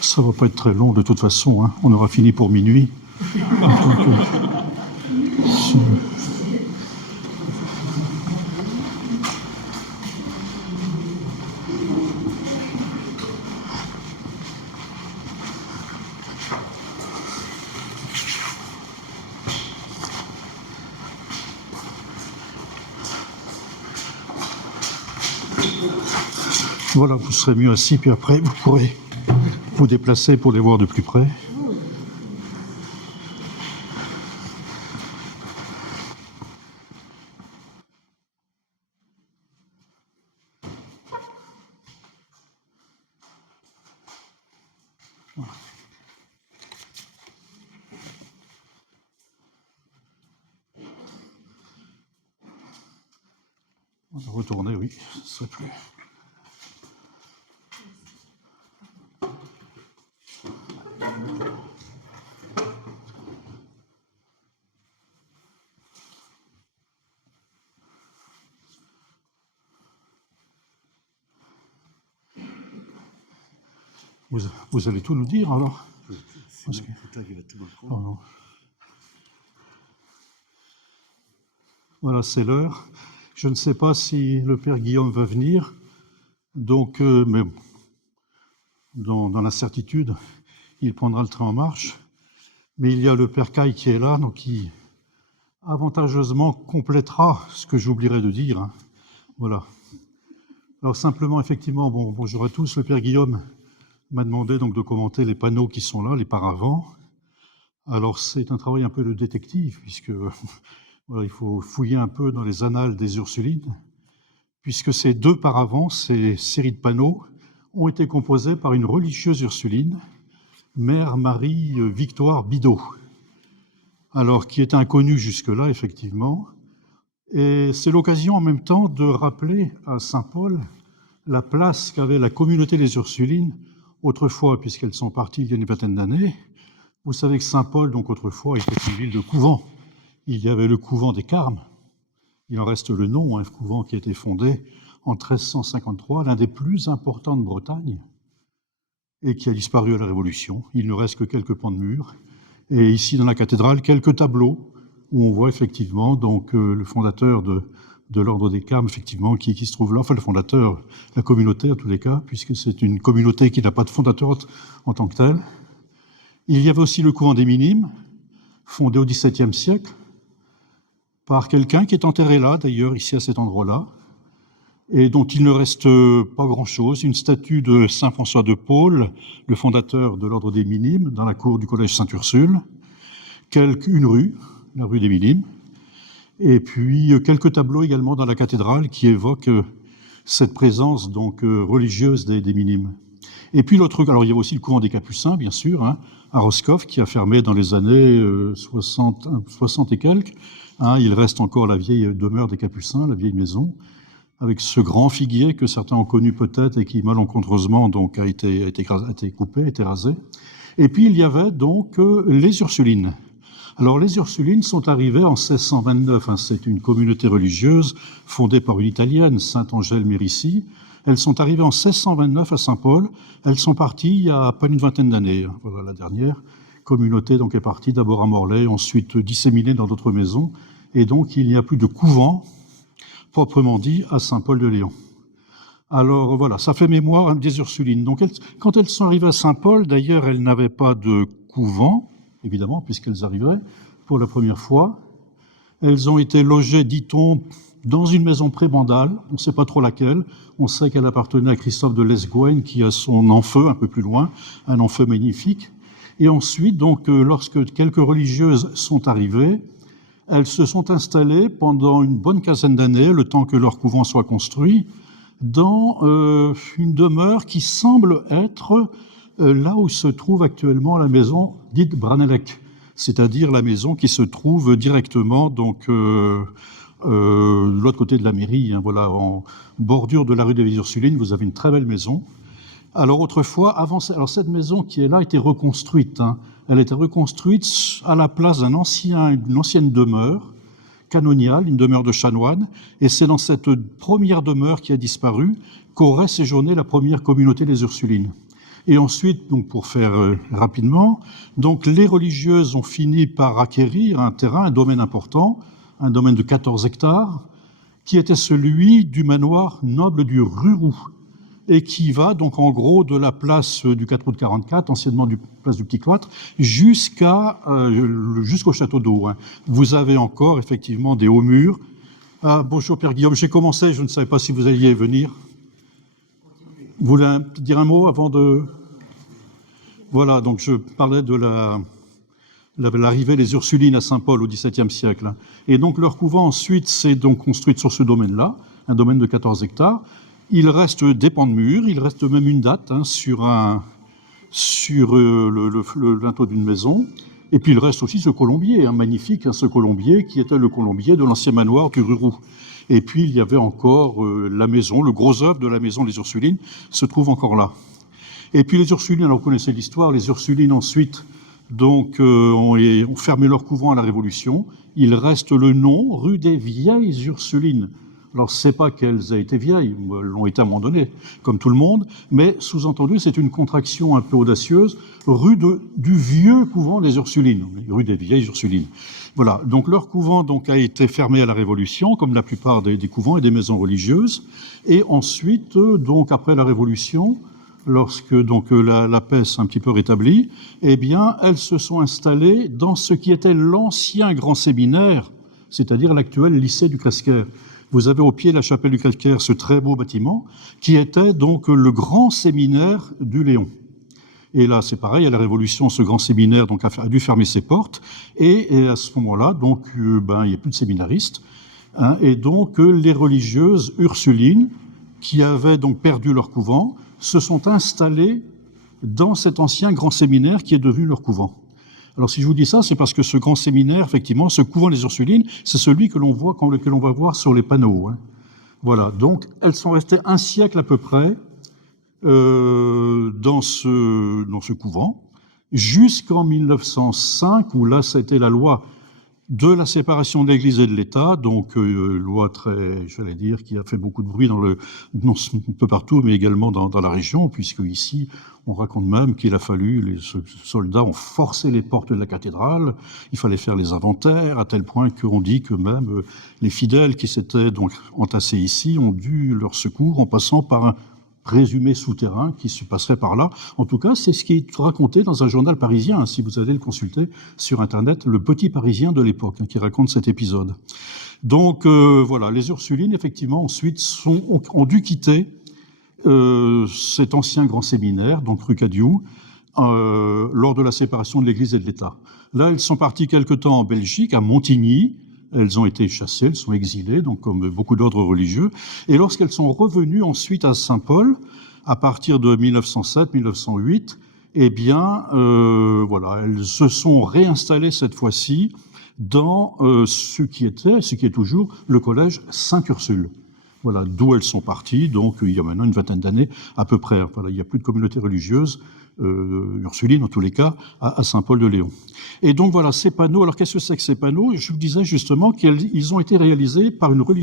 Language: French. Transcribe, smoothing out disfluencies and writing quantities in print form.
Ça va pas être très long de toute façon, hein. On aura fini pour minuit. Voilà, vous serez mieux assis, puis après vous pourrez vous déplacer pour les voir de plus près. Voilà. On va retourner, oui, ce serait plus. Vous allez tout nous dire alors? C'est toi qui vas tout me Oh non. Voilà, c'est l'heure. Je ne sais pas si le père Guillaume va venir, donc, mais dans l'incertitude, il prendra le train en marche. Mais il y a le père Caille qui est là, donc qui avantageusement complétera ce que j'oublierai de dire, hein. Voilà. Alors simplement, effectivement, bonjour à tous, le père Guillaume m'a demandé donc de commenter les panneaux qui sont là, les paravents. Alors c'est un travail un peu de détective, puisque voilà, il faut fouiller un peu dans les annales des Ursulines, puisque ces deux paravents, ces séries de panneaux, ont été composés par une religieuse ursuline, Mère Marie Victoire Bidot, alors qui est inconnue jusque-là, effectivement. Et c'est l'occasion en même temps de rappeler à Saint-Paul la place qu'avait la communauté des Ursulines autrefois, puisqu'elles sont parties il y a une vingtaine d'années. Vous savez que Saint-Paul, donc autrefois, était une ville de couvent. Il y avait le couvent des Carmes. Il en reste le nom, un couvent qui a été fondé en 1353, l'un des plus importants de Bretagne, et qui a disparu à la Révolution. Il ne reste que quelques pans de murs. Et ici, dans la cathédrale, quelques tableaux où on voit effectivement donc, le fondateur de l'ordre des Carmes, effectivement, qui se trouve là, enfin le fondateur, la communauté en tous les cas, puisque c'est une communauté qui n'a pas de fondateur en tant que tel. Il y avait aussi le couvent des Minimes, fondé au XVIIe siècle, par quelqu'un qui est enterré là, d'ailleurs, ici à cet endroit-là, et dont il ne reste pas grand-chose, une statue de Saint François de Paule, le fondateur de l'ordre des Minimes, dans la cour du collège Sainte-Ursule, une rue, la rue des Minimes, et puis quelques tableaux également dans la cathédrale qui évoquent cette présence donc religieuse des Minimes. Et puis l'autre, alors il y avait aussi le couvent des Capucins, bien sûr, hein, à Roscoff, qui a fermé dans les années 60 et quelques. Hein, il reste encore la vieille demeure des Capucins, la vieille maison, avec ce grand figuier que certains ont connu peut-être et qui malencontreusement donc a été coupé, a été rasé. Et puis il y avait donc les Ursulines. Alors les Ursulines sont arrivées en 1629, hein, c'est une communauté religieuse fondée par une Italienne, Sainte Angèle Mérici. Elles sont arrivées en 1629 à Saint-Paul, elles sont parties il y a à peine une vingtaine d'années. Voilà, la dernière communauté donc est partie d'abord à Morlaix, ensuite disséminée dans d'autres maisons, et donc il n'y a plus de couvent, proprement dit, à Saint-Paul-de-Léon. Alors voilà, ça fait mémoire, hein, des Ursulines. Donc quand elles sont arrivées à Saint-Paul, d'ailleurs, elles n'avaient pas de couvent, évidemment, puisqu'elles arrivaient pour la première fois. Elles ont été logées, dit-on, dans une maison prébandale, on ne sait pas trop laquelle. On sait qu'elle appartenait à Christophe de Lesgouenne, qui a son enfeu un peu plus loin, un enfeu magnifique. Et ensuite, donc, lorsque quelques religieuses sont arrivées, elles se sont installées pendant une bonne quinzaine d'années, le temps que leur couvent soit construit, dans une demeure qui semble être là où se trouve actuellement la maison dite Branelec, c'est-à-dire la maison qui se trouve directement donc de l'autre côté de la mairie, hein, voilà, en bordure de la rue des Ursulines. Vous avez une très belle maison. Alors autrefois, alors cette maison qui est là était reconstruite, hein. Elle était reconstruite à la place d'une ancienne demeure canoniale, une demeure de chanoine, et c'est dans cette première demeure qui a disparu qu'aurait séjourné la première communauté des Ursulines. Et ensuite, donc pour faire rapidement, donc les religieuses ont fini par acquérir un terrain, un domaine important, un domaine de 14 hectares, qui était celui du manoir noble du Ruroux, et qui va donc en gros de la place du 4 août 44, anciennement du place du Petit Cloître, jusqu'au château d'Eau. Vous avez encore effectivement des hauts murs. Ah, bonjour Pierre Guillaume, j'ai commencé, je ne savais pas si vous alliez venir. Vous voulez dire un mot avant de... Voilà, donc je parlais de l'arrivée des Ursulines à Saint-Paul au XVIIe siècle. Et donc leur couvent ensuite s'est donc construit sur ce domaine-là, un domaine de 14 hectares. Il reste des pans de murs, il reste même une date sur le linteau d'une maison. Et puis il reste aussi ce colombier, magnifique, ce colombier qui était le colombier de l'ancien manoir du Ruroux. Et puis il y avait encore la maison, le gros œuvre de la maison des Ursulines se trouve encore là. Et puis les Ursulines, alors vous connaissez l'histoire, les Ursulines ensuite donc ont fermé leur couvent à la Révolution. Il reste le nom, rue des Vieilles Ursulines. Alors, c'est pas qu'elles aient été vieilles, elles l'ont été à un moment donné, comme tout le monde, mais sous-entendu, c'est une contraction un peu audacieuse, rue du vieux couvent des Ursulines, rue des Vieilles Ursulines. Voilà, donc leur couvent donc, a été fermé à la Révolution, comme la plupart des couvents et des maisons religieuses, et ensuite, donc après la Révolution, lorsque donc la paix s'est un petit peu rétablie, eh bien, elles se sont installées dans ce qui était l'ancien grand séminaire, c'est-à-dire l'actuel lycée du Cresquer. Vous avez au pied de la chapelle du Cresquer ce très beau bâtiment qui était donc le grand séminaire du Léon. Et là, c'est pareil, à la Révolution, ce grand séminaire donc, a dû fermer ses portes. Et à ce moment-là, donc, il n'y a plus de séminaristes. Et donc, les religieuses ursulines, qui avaient donc perdu leur couvent, se sont installées dans cet ancien grand séminaire qui est devenu leur couvent. Alors, si je vous dis ça, c'est parce que ce grand séminaire, effectivement, ce couvent des Ursulines, c'est celui que l'on voit, que l'on va voir sur les panneaux. Voilà. Donc, elles sont restées un siècle à peu près dans ce couvent, jusqu'en 1905, où là, c'était la loi de la séparation de l'Église et de l'État, donc loi très, j'allais dire, qui a fait beaucoup de bruit un peu partout, mais également dans la région, puisque ici, on raconte même qu'il a fallu, les soldats ont forcé les portes de la cathédrale, il fallait faire les inventaires, à tel point qu'on dit que même les fidèles qui s'étaient donc entassés ici ont dû leur secours en passant par un présumé souterrain qui se passerait par là. En tout cas, c'est ce qui est raconté dans un journal parisien, si vous allez le consulter sur Internet, le Petit Parisien de l'époque, qui raconte cet épisode. Donc voilà, les Ursulines, effectivement, ensuite ont dû quitter cet ancien grand séminaire, donc rue Cadiou, lors de la séparation de l'Église et de l'État. Là, elles sont parties quelque temps en Belgique, à Montigny. Elles ont été chassées, elles sont exilées, donc comme beaucoup d'ordres religieux. Et lorsqu'elles sont revenues ensuite à Saint-Paul, à partir de 1907-1908, eh bien, voilà, elles se sont réinstallées cette fois-ci dans ce qui est toujours le collège Sainte-Ursule. Voilà, d'où elles sont parties, donc il y a maintenant une vingtaine d'années à peu près. Voilà, il n'y a plus de communauté religieuse, ursuline en tous les cas, à Saint-Paul-de-Léon. Et donc voilà, ces panneaux, alors qu'est-ce que c'est que ces panneaux? Je vous disais justement qu'ils ont été réalisés par une religion